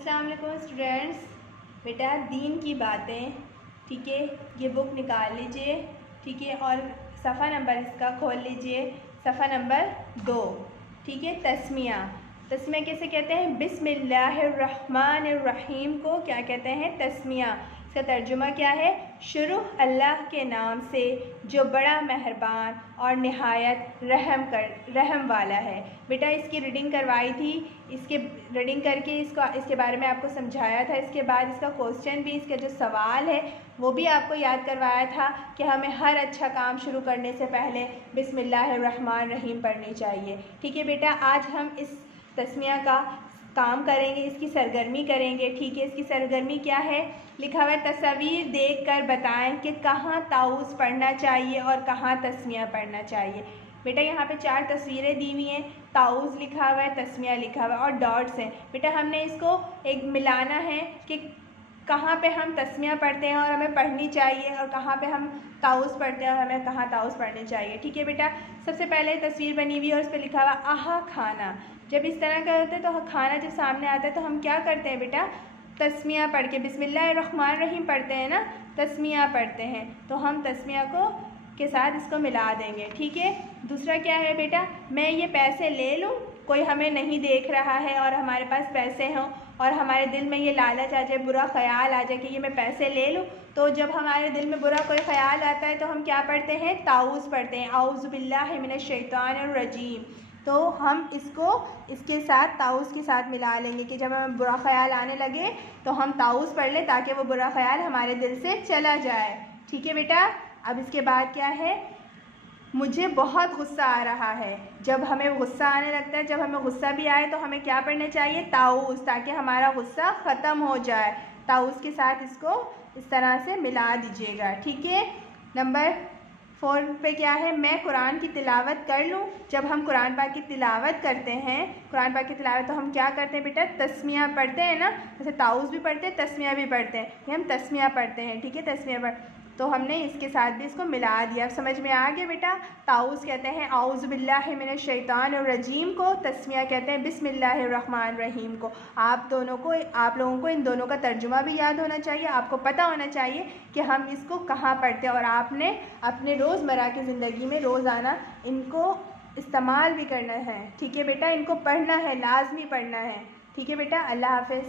अस्सलाम वालेकुम स्टूडेंट्स। बेटा दीन की बातें, ठीक है, ये बुक निकाल लीजिए, ठीक है, और सफ़ा नंबर इसका खोल लीजिए, सफ़ा नंबर 2, ठीक है। तस्मिया कैसे कहते हैं? बिस्मिल्लाहिर्रहमानिर्रहीम को क्या कहते हैं? तस्मिया। इसका तर्जुमा क्या है? शुरू अल्लाह के नाम से जो बड़ा मेहरबान और निहायत रहम वाला है। बेटा इसकी रीडिंग करवाई थी, इसके रीडिंग करके इसके बारे में आपको समझाया था। इसके बाद इसका क्वेश्चन भी, इसका जो सवाल है वो भी आपको याद करवाया था कि हमें हर अच्छा काम शुरू करने से पहले बिस्मिल्लाहिर्रहमानिर्रहीम पढ़नी चाहिए, ठीक है बेटा। आज हम इस तस्मिया का काम करेंगे, इसकी सरगर्मी करेंगे, ठीक है। इसकी सरगर्मी क्या है? लिखा हुआ है तस्वीर देखकर बताएं कि कहाँ ताउस पढ़ना चाहिए और कहाँ तस्मिया पढ़ना चाहिए। बेटा यहाँ पे 4 तस्वीरें दी हुई हैं, ताउस लिखा हुआ है, तस्मिया लिखा हुआ है और डॉट्स हैं। बेटा हमने इसको एक मिलाना है कि कहाँ पे हम तस्मिया पढ़ते हैं और हमें पढ़नी चाहिए और कहाँ पे हम ताउस पढ़ते हैं और हमें कहाँ ताउस पढ़नी चाहिए, ठीक है बेटा। सबसे पहले तस्वीर बनी हुई है और उस पर लिखा हुआ आहा खाना। जब इस तरह का होता है तो खाना जब सामने आता है तो हम क्या करते हैं बेटा? तस्मिया पढ़ के बिस्मिल्लाहिर्रहमानिर्रहीम पढ़ते हैं ना, तस्मिया पढ़ते हैं, तो हम तस्मिया के साथ इसको मिला देंगे, ठीक है। दूसरा क्या है बेटा? मैं ये पैसे ले लूँ, कोई हमें नहीं देख रहा है और हमारे पास पैसे हों और हमारे दिल में ये लालच आ जाए, बुरा ख्याल आ जाए कि ये मैं पैसे ले लूँ, तो जब हमारे दिल में बुरा कोई ख्याल आता है तो हम क्या पढ़ते हैं? ताऊज़ पढ़ते हैं, औज़ु बिल्लाहि मिनश शैतानिर रजीम। तो हम इसको इसके साथ ताउस के साथ मिला लेंगे कि जब हमें बुरा ख्याल आने लगे तो हम ताउस पढ़ लें ताकि वो बुरा ख्याल हमारे दिल से चला जाए, ठीक है बेटा। अब इसके बाद क्या है? मुझे बहुत गुस्सा आ रहा है। जब हमें गुस्सा आने लगता है, जब हमें गुस्सा भी आए तो हमें क्या पढ़ना चाहिए? ताउस, ताकि हमारा गुस्सा ख़त्म हो जाए। ताउस के साथ इसको इस तरह से मिला दीजिएगा, ठीक है। नंबर 4 पे क्या है? मैं कुरान की तिलावत कर लूँ। जब हम कुरान पाक की तिलावत करते हैं, कुरान पाक की तिलावत, तो हम क्या करते हैं बेटा? तस्मिया पढ़ते हैं ना, जैसे ताउस भी पढ़ते हैं, तस्मिया भी पढ़ते हैं, ये हम तस्मिया पढ़ते हैं, ठीक है। तस्मिया पढ़, तो हमने इसके साथ भी इसको मिला दिया। समझ में आ गया बेटा? ताउस कहते हैं औज़ु बिल्लाहि मिनश शैतानिर रजीम को, तस्मिया कहते हैं बिस्मिल्लाहिर्रहमानिर्रहीम को। आप लोगों को इन दोनों का तर्जुमा भी याद होना चाहिए, आपको पता होना चाहिए कि हम इसको कहाँ पढ़ते हैं और आपने अपने रोज़मर्रा की ज़िंदगी में रोज़ाना इनको इस्तेमाल भी करना है, ठीक है बेटा। इनको पढ़ना है, लाजमी पढ़ना है, ठीक है बेटा। अल्लाह हाफ़िज़।